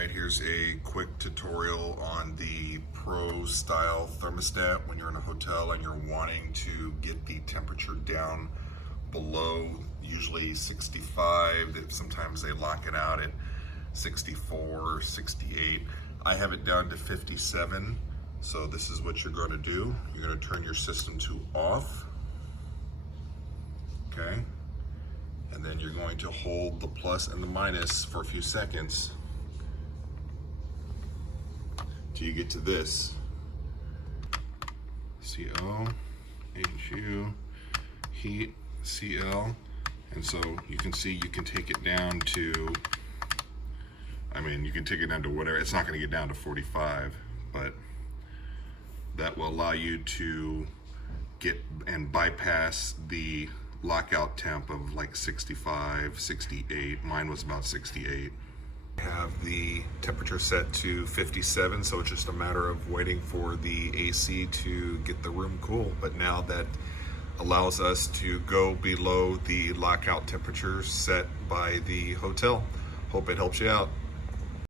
Alright, here's a quick tutorial on the Pro style thermostat when you're in a hotel and you're wanting to get the temperature down below usually 65. Sometimes they lock it out at 64, 68. I have it down to 57. So this is what you're going to do. You're going to turn your system to off. Okay. And then you're going to hold the plus and the minus for a few seconds till you get to this. CO, HU, heat, CL. And so you can see you can take it down to, you can take it down to whatever. It's not going to get down to 45, but that will allow you to get and bypass the lockout temp of like 65, 68. Mine was about 68. I have the temperature set to 57, so it's just a matter of waiting for the AC to get the room cool. But now that allows us to go below the lockout temperature set by the hotel. Hope it helps you out.